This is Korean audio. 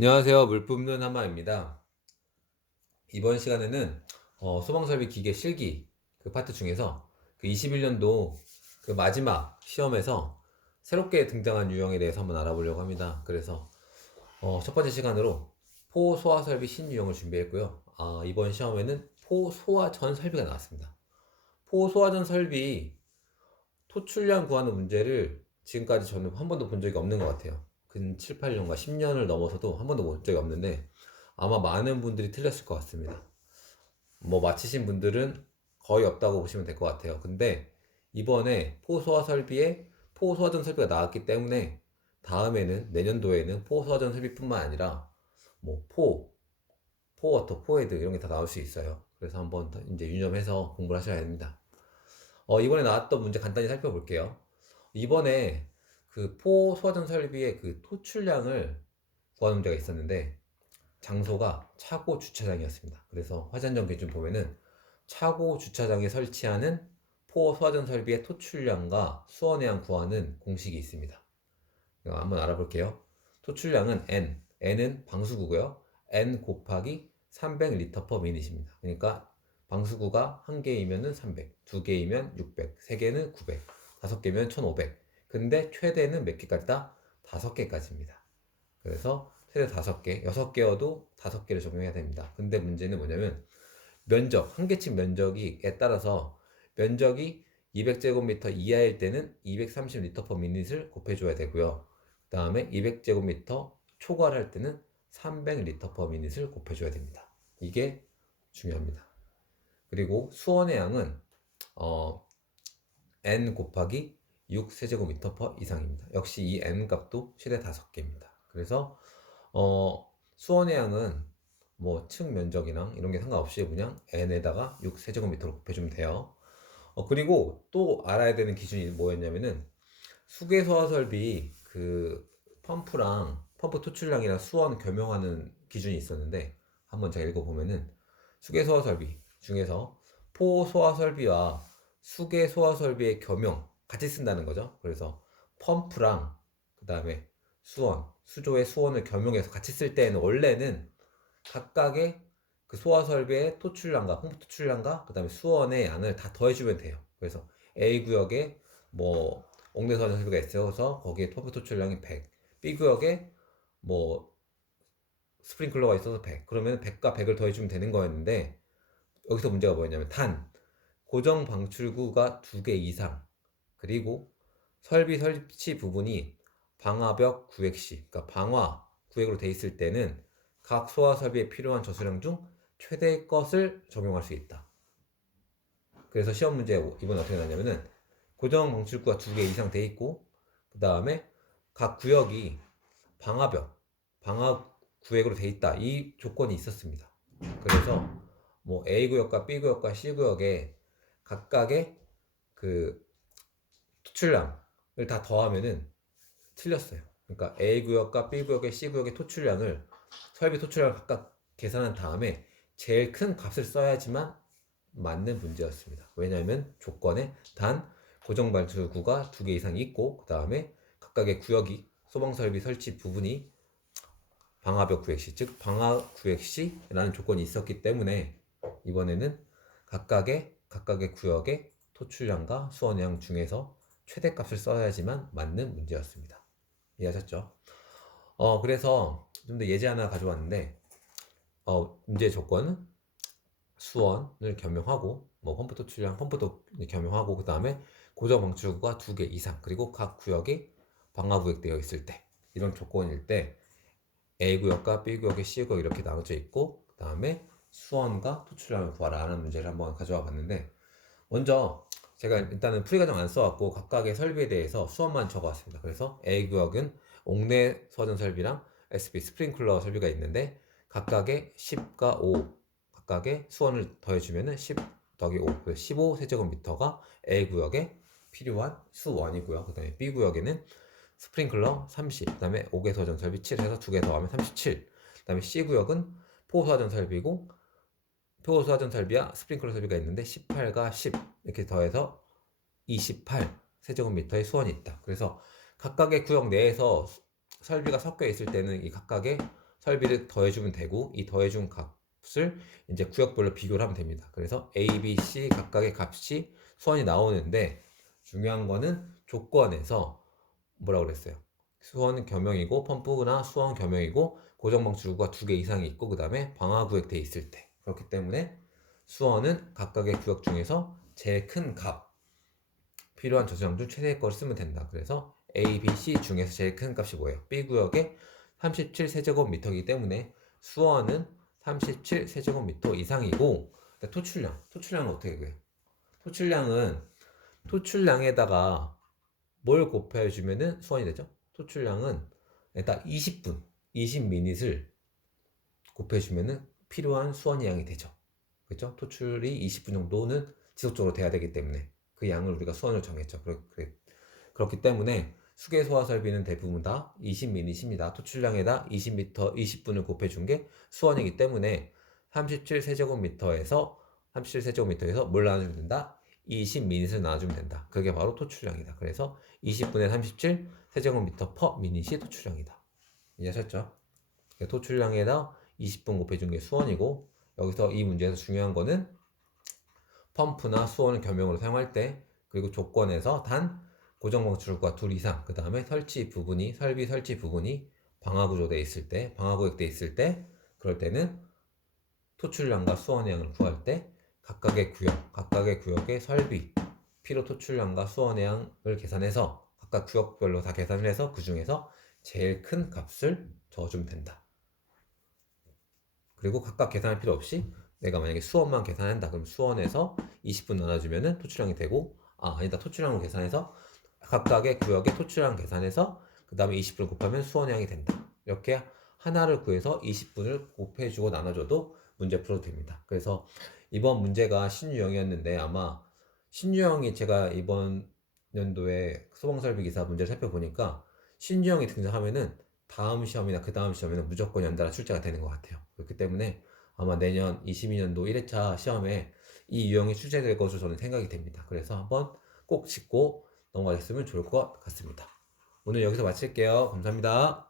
안녕하세요. 물 뿜는 한마입니다. 이번 시간에는 소방설비 기계 실기 그 파트 중에서 그 21년도 그 마지막 시험에서 새롭게 등장한 유형에 대해서 한번 알아보려고 합니다. 그래서 첫 번째 시간으로 포소화설비 신유형을 준비했고요. 이번 시험에는 포소화전 설비가 나왔습니다. 포소화전 설비 토출량 구하는 문제를 지금까지 저는 한 번도 본 적이 없는 것 같아요. 근 7, 8년과 10년을 넘어서도 한 번도 본 적이 없는데 아마 많은 분들이 틀렸을 것 같습니다. 뭐 맞히신 분들은 거의 없다고 보시면 될 것 같아요. 근데 이번에 포소화 설비에 포소화전 설비가 나왔기 때문에 다음에는 내년도에는 포소화전 설비뿐만 아니라 뭐 포워터, 포헤드 이런 게 다 나올 수 있어요. 그래서 한번 이제 유념해서 공부를 하셔야 됩니다. 이번에 나왔던 문제 간단히 살펴볼게요. 이번에 그 포소화전 설비의 그 토출량을 구하는 문제가 있었는데 장소가 차고 주차장이었습니다. 그래서 화전정 기준 보면은 차고 주차장에 설치하는 포소화전 설비의 토출량과 수원해양 구하는 공식이 있습니다. 한번 알아볼게요. 토출량은 N은 방수구고요. N 곱하기 300L per minute입니다. 그러니까 방수구가 한 개이면은 300, 두 개이면 600, 세 개는 900, 다섯 개면 1500. 근데 최대는 몇 개까지다? 다섯 개까지입니다. 그래서 최대 다섯 개, 여섯 개여도 다섯 개를 적용해야 됩니다. 근데 문제는 뭐냐면 면적, 한 개층 면적에 따라서 면적이 200제곱미터 이하일 때는 230리터 per minute을 곱해줘야 되고요. 그 다음에 200제곱미터 초과할 때는 300리터 per minute을 곱해줘야 됩니다. 이게 중요합니다. 그리고 수원의 양은 n 곱하기 6세제곱미터 per 이상입니다. 역시 이 n 값도 최대 5개입니다. 그래서 수원의 양은 뭐 층 면적이랑 이런 게 상관없이 그냥 n에다가 6세제곱미터로 곱해주면 돼요. 그리고 또 알아야 되는 기준이 뭐였냐면은 수계소화설비 그 펌프 토출량이랑 수원 겸용하는 기준이 있었는데 한번 제가 읽어보면은 수계소화설비 중에서 포소화설비와 수계소화설비의 겸용 같이 쓴다는 거죠. 그래서 펌프랑 그 다음에 수조의 수원을 겸용해서 같이 쓸 때에는 원래는 각각의 그 소화설비의 토출량과 펌프 토출량과 그 다음에 수원의 양을 다 더해주면 돼요. 그래서 A 구역에 뭐 옥내소화전 설비가 있어서 거기에 펌프 토출량이 100, B 구역에 뭐 스프링클러가 있어서 100. 그러면 100과 100을 더해주면 되는 거였는데 여기서 문제가 뭐였냐면 단 고정 방출구가 2개 이상 그리고 설비 설치 부분이 방화벽 구획시 그러니까 방화 구획으로 돼 있을 때는 각 소화 설비에 필요한 저수량 중 최대 것을 적용할 수 있다. 그래서 시험 문제 이번 어떻게 나냐면은 고정 방출구가 2개 이상 돼 있고 그 다음에 각 구역이 방화 구획으로 돼 있다. 이 조건이 있었습니다. 그래서 뭐 A 구역과 B 구역과 C 구역에 각각의 그 토출량을 다 더하면은 틀렸어요. 그러니까 A 구역과 B 구역의 C 구역의 토출량을 설비 토출량을 각각 계산한 다음에 제일 큰 값을 써야지만 맞는 문제였습니다. 왜냐하면 조건에 단 고정 발출구가 2개 이상 있고 그 다음에 각각의 구역이 소방설비 설치 부분이 방화벽 구획시 즉 방화 구획시라는 조건이 있었기 때문에 이번에는 각각의 구역의 토출량과 수원량 중에서 최대값을 써야지만 맞는 문제였습니다. 이해하셨죠? 그래서 좀 더 예제 하나 가져왔는데 문제 조건은 수원을 겸용하고 뭐 펌프 토출량 펌프도 겸용하고 그 다음에 고정 방출구가 2개 이상 그리고 각 구역이 방화 구획되어 있을 때 이런 조건일 때 A 구역과 B 구역의 C 구역 이렇게 나눠져 있고 그 다음에 수원과 토출량을 구하라 하는 문제를 한번 가져와 봤는데 먼저 제가 일단은 풀이과정 안 써왔고 각각의 설비에 대해서 수원만 적어왔습니다. 그래서 A 구역은 옥내 소화전 설비랑 SB 스프링클러 설비가 있는데 각각의 10과 5 각각의 수원을 더해주면은 10 더하기 5 15세제곱미터가 A 구역에 필요한 수원이고요. 그 다음에 B 구역에는 스프링클러 30, 그 다음에 5개 소화전 설비 7 해서 2개 더하면 37, 그 다음에 C 구역은 포소화전 설비고 표소화전 설비와 스프링클러 설비가 있는데 18과 10 이렇게 더해서 28 세제곱미터의 수원이 있다. 그래서 각각의 구역 내에서 설비가 섞여 있을 때는 이 각각의 설비를 더해주면 되고 이 더해준 값을 이제 구역별로 비교를 하면 됩니다. 그래서 A, B, C 각각의 값이 수원이 나오는데 중요한 거는 조건에서 뭐라고 그랬어요? 수원 겸용이고 펌프나 수원 겸용이고 고정방출구가 2개 이상이 있고 그 다음에 방화구역 돼 있을 때 그렇기 때문에 수원은 각각의 구역 중에서 제일 큰 값 필요한 저장줄 최대의 거를 쓰면 된다. 그래서 A, B, C 중에서 제일 큰 값이 뭐예요? B 구역의 37세제곱미터이기 때문에 수원은 37세제곱미터 이상이고 토출량은 어떻게 구해요? 토출량에다가 뭘 곱해주면은 수원이 되죠? 토출량은 일단 20분, 20미닛을 곱해주면은 필요한 수원의 양이 되죠. 그렇죠? 토출이 20분 정도는 지속적으로 돼야 되기 때문에 그 양을 우리가 수원을 정했죠. 그렇기 때문에 수계 소화 설비는 대부분 다 20미닛입니다. 토출량에다 20m, 20분을 곱해준 게 수원이기 때문에 37세제곱미터에서 뭘 나눠주면 된다? 20미닛을 나눠주면 된다. 그게 바로 토출량이다. 그래서 20분의 37 세제곱미터 퍼 미닛이 토출량이다. 이해하셨죠? 토출량에다 20분 곱해준 게 수원이고 여기서 이 문제에서 중요한 거는 펌프나 수원을 겸용으로 사용할 때 그리고 조건에서 단 고정방출구가 2 이상 그 다음에 설비 설치 부분이 방화구조되어 있을 때 방화구역되어 있을 때 그럴 때는 토출량과 수원의 양을 구할 때 각각의 구역의 설비 필요 토출량과 수원의 양을 계산해서 각각 구역별로 다 계산을 해서 그 중에서 제일 큰 값을 적어주면 된다. 그리고 각각 계산할 필요 없이 내가 만약에 수원만 계산한다 그럼 수원에서 20분 나눠주면은 토출량이 되고 아니다 토출량으로 계산해서 각각의 구역의 토출량 계산해서 그 다음에 20분을 곱하면 수원량이 된다. 이렇게 하나를 구해서 20분을 곱해주고 나눠줘도 문제 풀어도 됩니다. 그래서 이번 문제가 신유형이었는데 아마 신유형이 제가 이번 연도에 소방설비기사 문제를 살펴보니까 신유형이 등장하면은 다음 시험이나 그 다음 시험에는 무조건 연달아 출제가 되는 것 같아요. 그렇기 때문에 아마 내년 22년도 1회차 시험에 이 유형이 출제될 것으로 저는 생각이 됩니다. 그래서 한번 꼭 짚고 넘어가셨으면 좋을 것 같습니다. 오늘 여기서 마칠게요. 감사합니다.